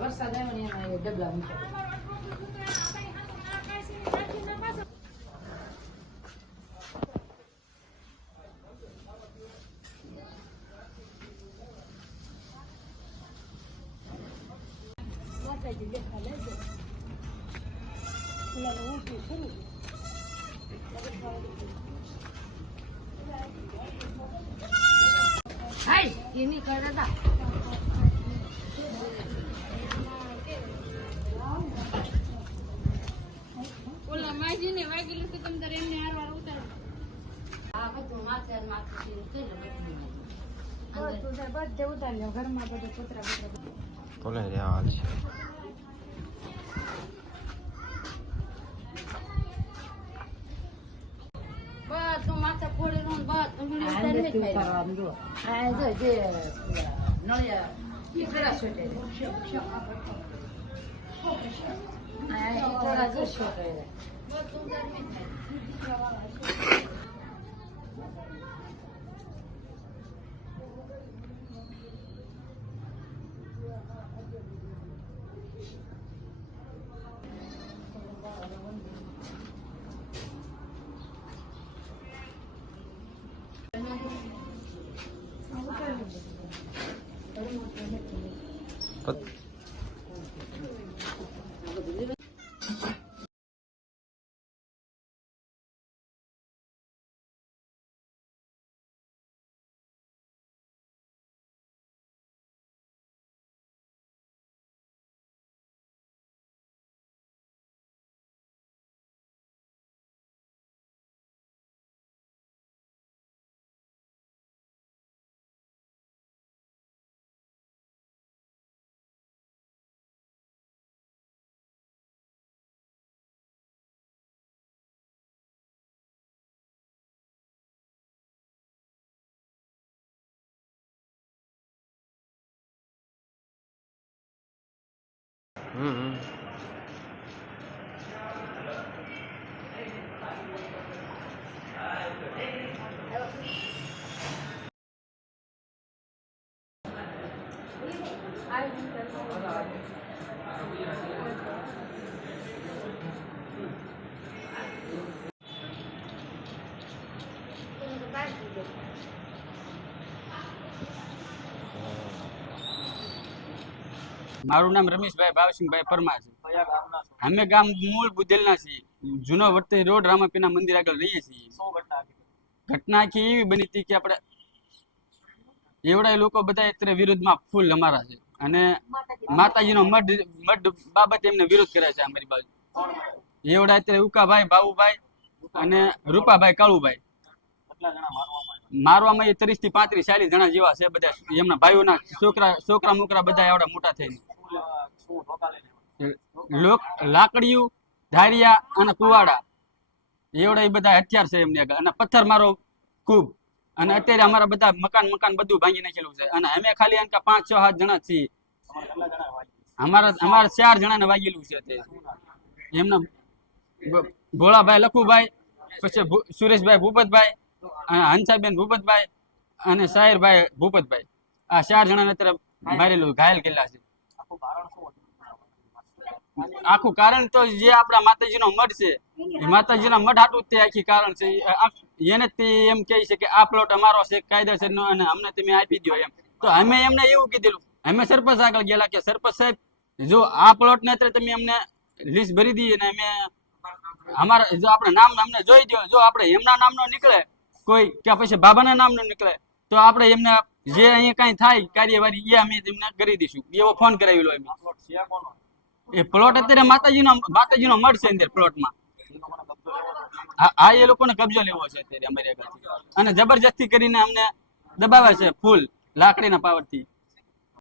વરસાદ આવ્યો ને એમાં ડબલા મૂક્યા. હાય એની કરતા ઓલા માજીને વાગેલું તો તમ તારે એમને હારવાર ઉતારો. આ બધું માથે માથે કે બધે ઉતારી લો ઘરમાં બધું કૂતરા તોલે રહ્યા છે. બધું માથે ફોડી નો બધું ઉતારવાનું જો. આ જો જે નળિયા ઈ કરા છોટે આ થોડા જો છોટે બધું ઉતારી મારું નામ રમેશભાઈ ભાવસિંહભાઈ પરમાર છે. અમે ગામ મૂળ બુધેલના છીએ. જૂનો વર્તેજ રોડ રામાપીના મંદિર આગળ રહીએ છીએ. ઘટના આખી એવી બની હતી કે આપણે એવડા લોકો બધા અત્યારે વિરોધમાં ફૂલ અમારા છે અને માતાજીનો મઢ બાબતે એમને વિરોધ કરે છે. અમારી બાજુ એવડા અત્યારે ઉકાભાઈ, બાબુભાઈ અને રૂપાભાઈ, કાળુભાઈ મારવામાં 30 થી 35 40 જણા જેવા છે. બધા એમના ભાઈઓના છોકરા મોકરા બધા એવડા મોટા થઈને લાકડીયું, ધારિયા અને કુવાડા એવડા બધા હથિયાર છે એમને અને પથ્થર મારો ખૂબ. અને અત્યારે અમારા બધા મકાન બધું ભાંગી નાખેલું છે અને અમે ખાલી 5 6 7 જણા છીએ. અમારા 4 જણાને વાગેલું છે અત્યારે. એમના ભોળાભાઈ લખુભાઈ, પછી સુરેશભાઈ ભૂપતભાઈ, હંસાબેન ભૂપતભાઈ અને સાહિરભાઈ ભૂપતભાઈ, આ 4 જણાને અત્યારે મારેલું ઘાયલ કરેલા છે. આખું કારણ તો જે આપણા માતાજીનો મઢ છે એ માતાજીના મઢ હાટું તે આખી કારણ છે. એને તે એમ કહે છે કે આ પ્લોટ અમારો છે કાયદેસરનો અને અમને તમે આપી દો એમ. તો અમે એમને એવું કીધેલું, અમે સરપંચ આગળ ગયેલા કે સરપંચ સાહેબ જો આ પ્લોટ ને અત્યારે તમે અમને લિસ્ટ ભરી દઈએ ને અમે અમારા જો આપણે નામ અમને જોઈ દો, જો આપણે એમના નામનો નીકળે કોઈ કે પછી બાબાના નામનો નીકળે તો આપણે એમને જે અહીંયા કઈ થાય કાર્યવાહી એ અમે એમને કરી દઈશું. એવો ફોન કરાવેલો અમે. એ પ્લોટ અત્યારે માતાજીનો મઢ છે અંદર પ્લોટમાં. આ એ લોકોને કબજો લેવો છે અત્યારે અમારી આગળથી અને જબરજસ્તી કરીને અમને દબાવે છે ફૂલ લાકડીના પાવરથી.